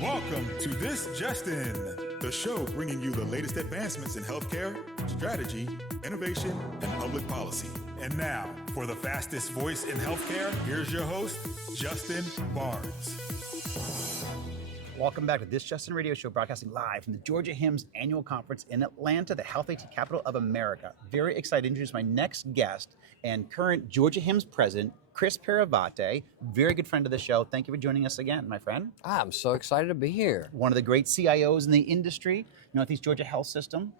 Welcome to This Just In, the show bringing you the latest advancements in healthcare, strategy, innovation, and public policy. And now, for the fastest voice in healthcare, here's your host, Justin Barnes. Welcome back to This Just In Radio Show, broadcasting live from the Georgia HIMSS Annual Conference in Atlanta, the Health IT capital of America. Very excited to introduce my next guest and current Georgia HIMSS president, Chris Paravate, very good friend of the show. Thank you for joining us again, my friend. I'm so excited to be here. One of the great CIOs in the industry, Northeast Georgia Health System,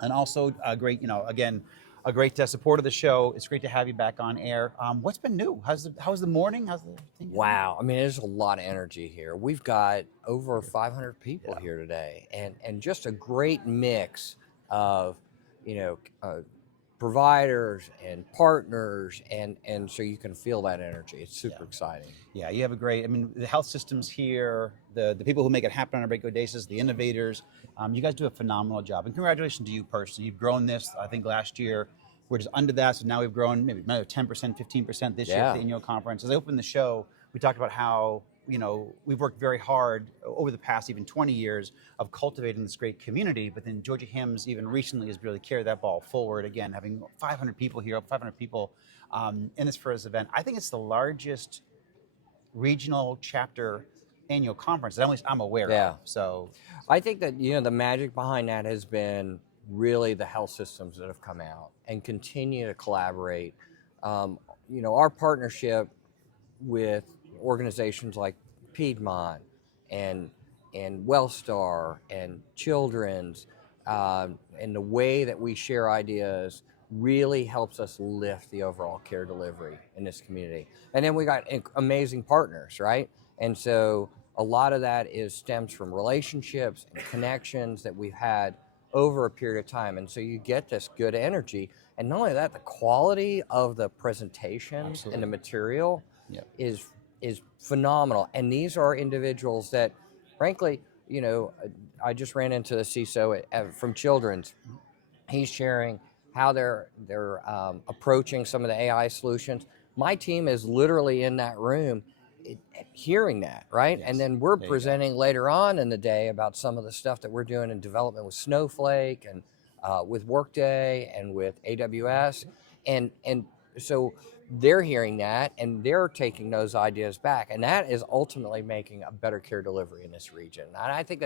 and also a great, a great supporter of the show. It's great to have you back on air. What's been new? How's the morning? How's the thing? Wow, I mean, there's a lot of energy here. We've got over 500 people here today, and just a great mix of, providers and partners, and so you can feel that energy. It's super exciting. Yeah, you have a great, the health systems here, the people who make it happen on a regular basis, the innovators, you guys do a phenomenal job. And congratulations to you personally. You've grown this, I think last year, we're just under that, so now we've grown maybe another 10%, 15% this year at the annual conference. As I opened the show, we talked about how we've worked very hard over the past even 20 years of cultivating this great community, but then Georgia HIMSS even recently has really carried that ball forward again, having 500 people here, 500 people in this first event. I think it's the largest regional chapter annual conference that at least I'm aware of. So I think that, the magic behind that has been really the health systems that have come out and continue to collaborate. Our partnership with organizations like Piedmont and Wellstar and Children's, and the way that we share ideas really helps us lift the overall care delivery in this community. And then we got amazing partners, right? And so a lot of that stems from relationships and connections that we've had over a period of time. And so you get this good energy. And not only that, the quality of the presentations and the material is phenomenal. And these are individuals that, frankly, I just ran into the CISO from Children's. He's sharing how they're approaching some of the AI solutions. My team is literally in that room hearing that, right? Yes. And then we're presenting later on in the day about some of the stuff that we're doing in development with Snowflake and with Workday and with AWS. And so they're hearing that and they're taking those ideas back. And that is ultimately making a better care delivery in this region. And I think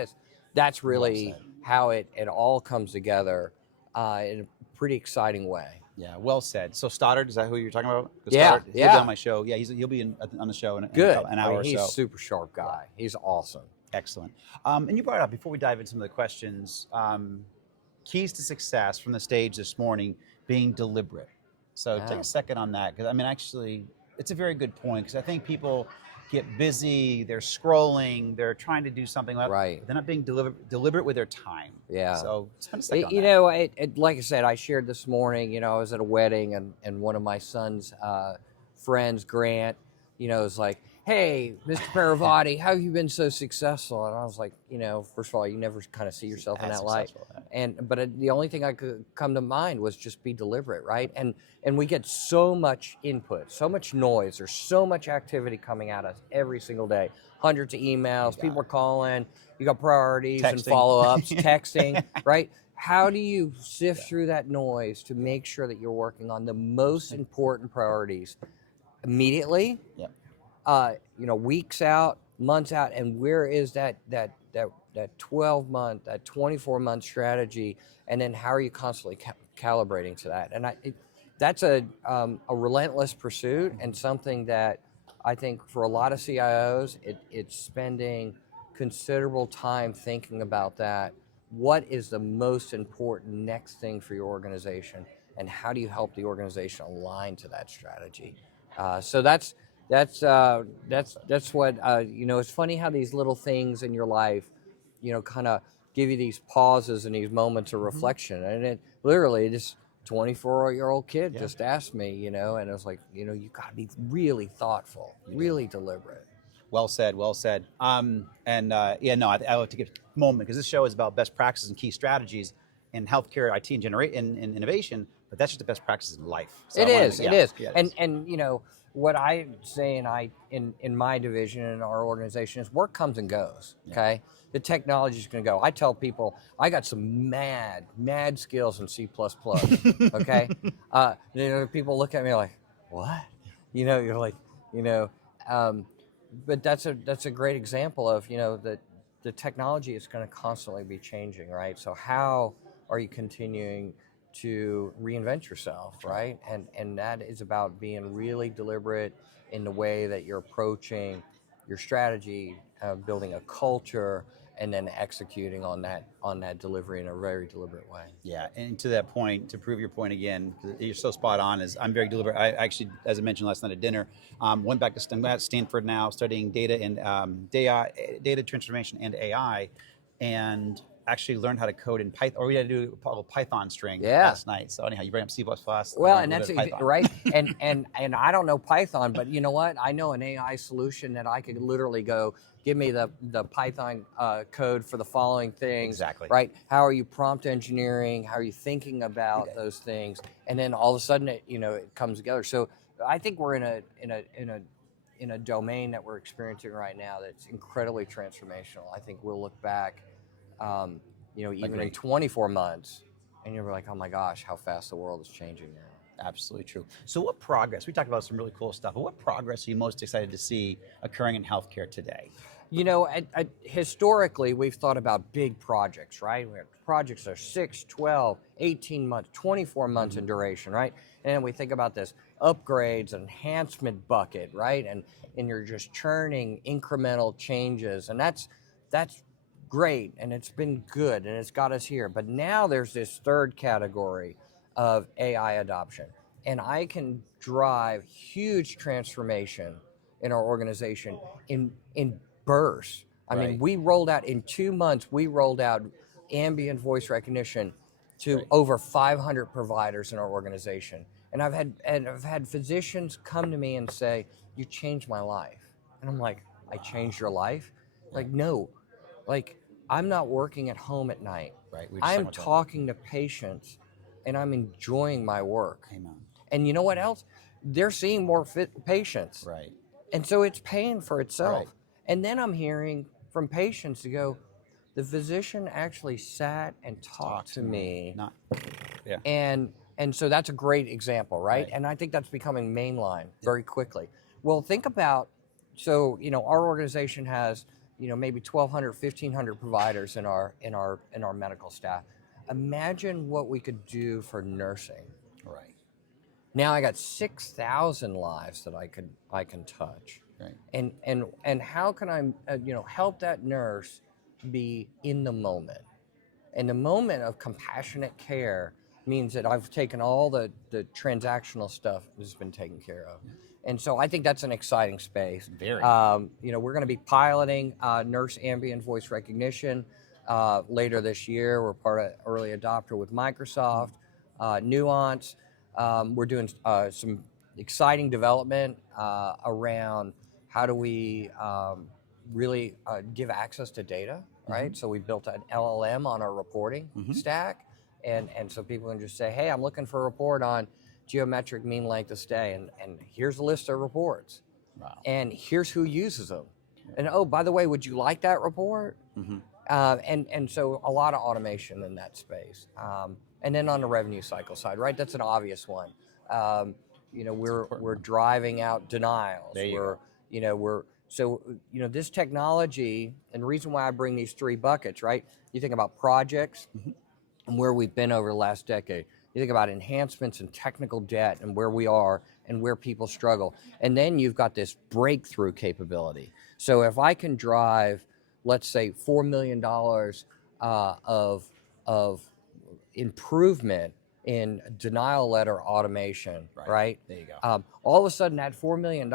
that's really how it all comes together in a pretty exciting way. Yeah, well said. So Stoddard, is that who you're talking about? Yeah, He'll be on my show. Yeah, he'll be on the show in an hour or so. He's a super sharp guy. He's awesome. Excellent. And you brought up, before we dive into some of the questions, keys to success from the stage this morning being deliberate. So take a second on that, because actually, it's a very good point, because I think people get busy, they're scrolling, they're trying to do something, right? They're not being deliberate with their time. Yeah. So spend a second on that. Like I said, I shared this morning, I was at a wedding and one of my son's friends, Grant, was like, hey, Mr. Paravate, how have you been so successful? And I was like, first of all, you never kind of see yourself in that light. But the only thing I could come to mind was just be deliberate, right? And we get so much input, so much noise. There's so much activity coming at us every single day. Hundreds of emails, people are calling, you got priorities and follow-ups, texting, right? How do you sift through that noise to make sure that you're working on the most important priorities immediately? Weeks out, months out, and where is that 12-month, that 24-month strategy, and then how are you constantly calibrating to that? And that's a relentless pursuit, and something that I think for a lot of CIOs, it's spending considerable time thinking about that. What is the most important next thing for your organization, and how do you help the organization align to that strategy? So that's what, it's funny how these little things in your life, kind of give you these pauses and these moments of reflection. And it literally, this 24-year-old kid just asked me, and it was like, you got to be really thoughtful, really deliberate. Well said, well said. I like to give a moment, because this show is about best practices and key strategies in healthcare, IT, and innovation. but that's just the best practices in life. So It is. yeah, It is. yeah, And you know what I say, in my division and our organization is work comes and goes. Okay, the technology is going to go. I tell people I got some mad skills in C++. Okay, you know, people look at me like, what? You know, you're like, you know, but that's a great example of, you know, that the technology is going to constantly be changing, right? So how are you continuing to reinvent yourself, right? And that is about being really deliberate in the way that you're approaching your strategy, building a culture, and then executing on that delivery in a very deliberate way. Yeah, and to that point, to prove your point again, 'cause you're so spot on. Is I'm very deliberate. I actually, as I mentioned last night at dinner, went back to I'm at Stanford now, studying data and data transformation and AI, and actually learned how to code in Python. Or we had to do a Python string last night. So anyhow, you bring up C++. Well, and that's right. And I don't know Python, but you know what? I know an AI solution that I could literally go, give me the Python code for the following things. Exactly. Right? How are you prompt engineering? How are you thinking about those things? And then all of a sudden, it comes together. So I think we're in a domain that we're experiencing right now that's incredibly transformational. I think we'll look back, even in 24 months, and you're like, oh my gosh, how fast the world is changing now. Absolutely true. So what progress, we talked about some really cool stuff, but what progress are you most excited to see occurring in healthcare today? You know, historically, we've thought about big projects, right? We have projects that are 6, 12, 18 months, 24 months in duration, right? And we think about this upgrades, enhancement bucket, right? And you're just churning incremental changes, and that's great, and it's been good, and it's got us here. But now there's this third category of AI adoption, and I can drive huge transformation in our organization in bursts. I mean, we rolled out in 2 months. We rolled out ambient voice recognition to over 500 providers in our organization, and I've had physicians come to me and say, "You changed my life," and I'm like, "I changed your life?" Like, no. Like, I'm not working at home at night. Right. I'm talking to patients, and I'm enjoying my work. Amen. And you know what else? They're seeing more fit patients. Right. And so it's paying for itself. Right. And then I'm hearing from patients to go, the physician actually sat and talked to me. And so that's a great example, right? And I think that's becoming mainline very quickly. Well, think about, so, our organization has, maybe 1,200, 1,500 providers in our medical staff. Imagine what we could do for nursing. Right. Now I got 6,000 lives that I can touch. Right. And how can I help that nurse be in the moment? And the moment of compassionate care means that I've taken all the transactional stuff that's been taken care of. And so I think that's an exciting space. Very. We're going to be piloting nurse ambient voice recognition later this year. We're part of early adopter with Microsoft, Nuance. We're doing some exciting development around how do we really give access to data, right? So we built an LLM on our reporting stack. And so people can just say, hey, I'm looking for a report on geometric mean length of stay, and here's a list of reports. Wow. And here's who uses them. And oh, by the way, would you like that report? And so a lot of automation in that space. And then on the revenue cycle side, right? That's an obvious one. We're driving out denials. This technology, and the reason why I bring these 3 buckets, right? You think about projects and where we've been over the last decade. You think about enhancements and technical debt and where we are and where people struggle. And then you've got this breakthrough capability. So if I can drive, let's say, $4 million of improvement in denial letter automation, right? There you go. All of a sudden that $4 million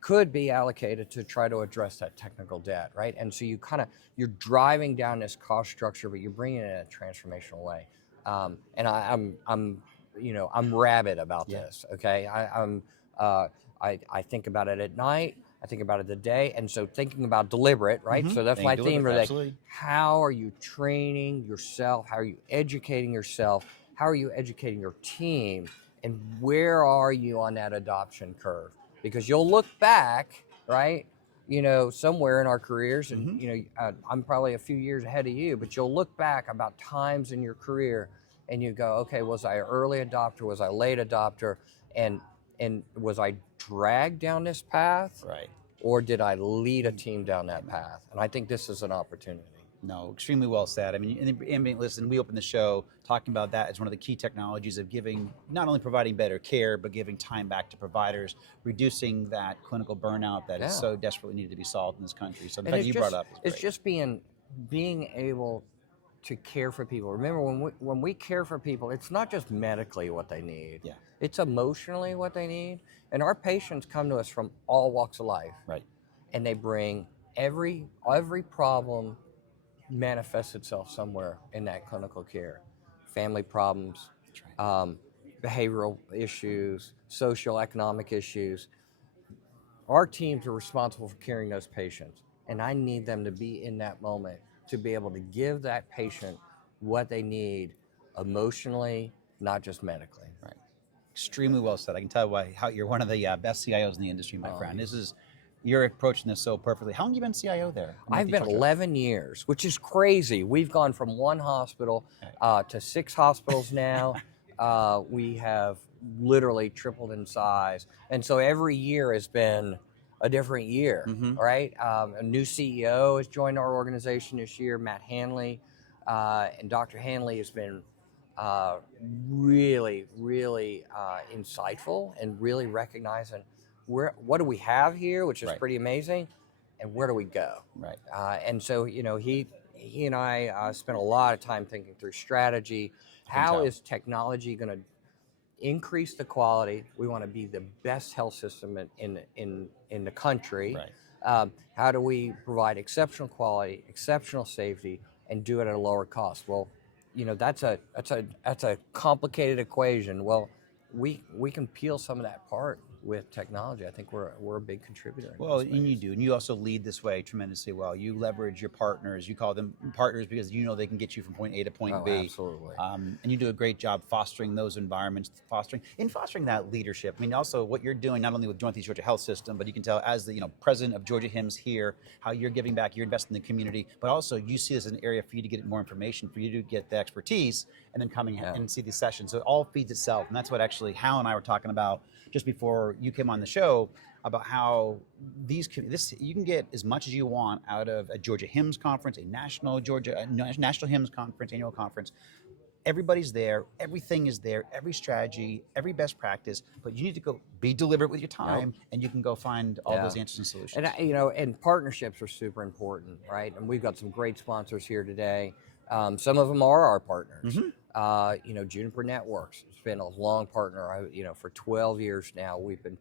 could be allocated to try to address that technical debt, right? And so you're driving down this cost structure, but you're bringing it in a transformational way. And I'm rabid about this. Okay, I think about it at night. I think about it the day, and so thinking about deliberate, right? So that's my theme. Like, how are you training yourself? How are you educating yourself? how are you educating your team, and where are you on that adoption curve? Because you'll look back, right? You know, somewhere in our careers, and you know, I'm probably a few years ahead of you, but you'll look back about times in your career, and you go, okay, was I early adopter? Was I late adopter? And was I dragged down this path, Right. or did I lead a team down that path? And I think this is an opportunity. No, extremely well said. I mean, in the ambient, listen, we opened the show talking about that as one of the key technologies of giving, not only providing better care, but giving time back to providers, reducing that clinical burnout that is so desperately needed to be solved in this country. So the fact you brought it up is great. It's just being able to care for people. Remember, when we care for people, it's not just medically what they need. Yeah. It's emotionally what they need. And our patients come to us from all walks of life. Right. And they bring every problem manifests itself somewhere in that clinical care. Family problems, behavioral issues, social economic issues. Our teams are responsible for caring those patients, and I need them to be in that moment to be able to give that patient what they need emotionally, not just medically. Right. Extremely well said. I can tell how you're one of the best CIOs in the industry, my friend. You're approaching this so perfectly. How long have you been CIO there? I've been 11 years, which is crazy. We've gone from one hospital to 6 hospitals now. We have literally tripled in size. And so every year has been a different year, right? A new CEO has joined our organization this year, Matt Hanley. And Dr. Hanley has been really, really insightful and really recognizing what do we have here, which is pretty amazing, and where do we go? Right. And so, you know, he and I spent a lot of time thinking through strategy. How is technology going to increase the quality? We want to be the best health system in the country. Right. How do we provide exceptional quality, exceptional safety, and do it at a lower cost? Well, you know, that's a complicated equation. Well, we can peel some of that part with technology. I think we're a big contributor. Well, and you do, and you also lead this way tremendously well. You leverage your partners. You call them partners because you know they can get you from point A to point B. Absolutely. And you do a great job fostering those environments, fostering that leadership. I mean, also what you're doing not only with Northeast Georgia Health System, but you can tell as the president of Georgia HIMSS here, how you're giving back, you're investing in the community, but also you see this as an area for you to get more information, for you to get the expertise, and then coming and see these sessions. So it all feeds itself, and that's what actually Hal and I were talking about just before you came on the show, about how you can get as much as you want out of a Georgia HIMSS conference, a national HIMSS conference, annual conference. Everybody's there, everything is there, every strategy, every best practice, but you need to go be deliberate with your time, and you can go find all those answers and solutions. And and partnerships are super important, right? And we've got some great sponsors here today. Some of them are our partners. Juniper Networks has been a long partner. For 12 years now, we've been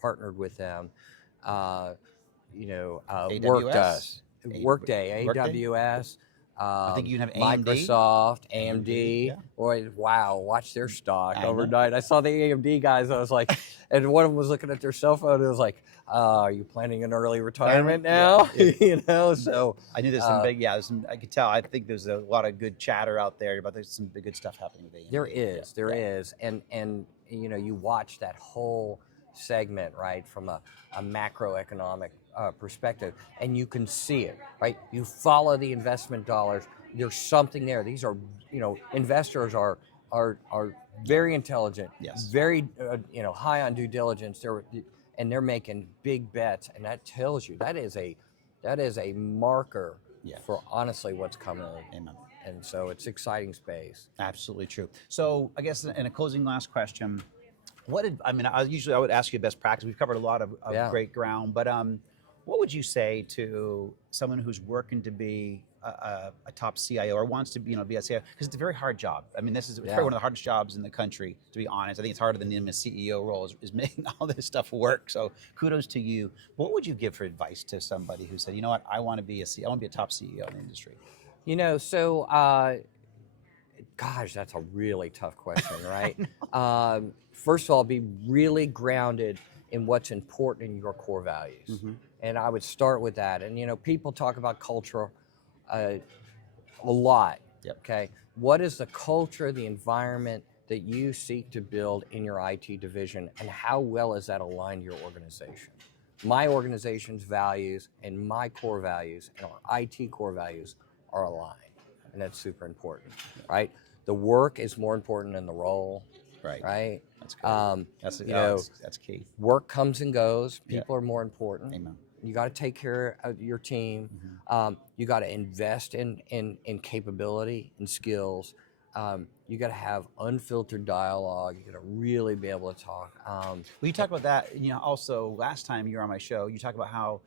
partnered with them. Workday, AWS. I think you can have AMD. Microsoft, AMD. Boy, wow, watch their stock overnight. I saw the AMD guys. I was like, and one of them was looking at their cell phone. And it was like, are you planning an early retirement now? Yeah. So I knew there's some big, I could tell. I think there's a lot of good chatter out there about there's some good stuff happening with AMD. There is. And you watch that whole segment, right, from a macroeconomic perspective, and you can see it, right? You follow the investment dollars. There's something there. These are, investors are very intelligent, very, high on due diligence. They're making big bets, and that tells you that is a marker for honestly what's coming. Amen. And so it's exciting space. Absolutely true. So I guess in a closing last question, I would ask you best practice. We've covered a lot of great ground, but what would you say to someone who's working to be a top CIO or wants to be a CIO? Because it's a very hard job. I mean, it's probably one of the hardest jobs in the country, to be honest. I think it's harder than the CEO role is making all this stuff work. So kudos to you. What would you give for advice to somebody who said, you know what, I want to be a top CEO in the industry? Gosh, that's a really tough question, right? First of all, be really grounded in what's important in your core values. And I would start with that. And, people talk about culture a lot, okay? what is the culture, the environment that you seek to build in your IT division, and how well is that aligned to your organization? My organization's values and my core values and our IT core values are aligned, and that's super important, right? The work is more important than the role, right? That's good. That's key. Work comes and goes. People are more important. Amen. You got to take care of your team. You got to invest in capability and skills. You got to have unfiltered dialogue. You got to really be able to talk. Well, you talk about that. Also last time you were on my show, you talked about how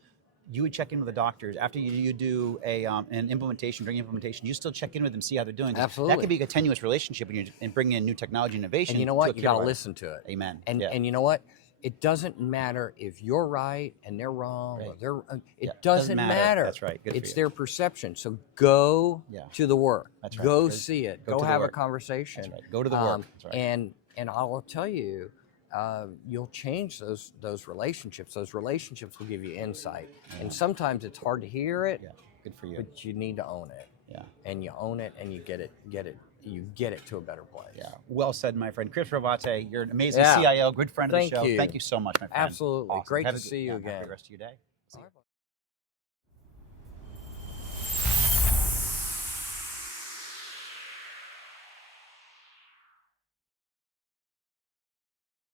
you would check in with the doctors after you do an implementation, during implementation. You still check in with them, see how they're doing. Absolutely, that could be a tenuous relationship when you're bringing in new technology, innovation. And you know what? You got to listen to it. Amen. And you know what? It doesn't matter if you're right and they're wrong. Or it doesn't matter. That's right. Good it's their perception. So go to the work. That's right. Go see it. Go have a conversation. That's right. Go to the work. That's right. And I will tell you, you'll change those relationships. Those relationships will give you insight. And sometimes it's hard to hear it. Yeah. Good for you. But you need to own it. Yeah. And you own it, and you get it. You get it to a better place. Yeah. Well said, my friend. Chris Paravate, you're an amazing CIO, good friend of the show. Thank you. Thank you so much, my friend. Absolutely. Awesome. Great to see you again. Have a good rest of your day. See you.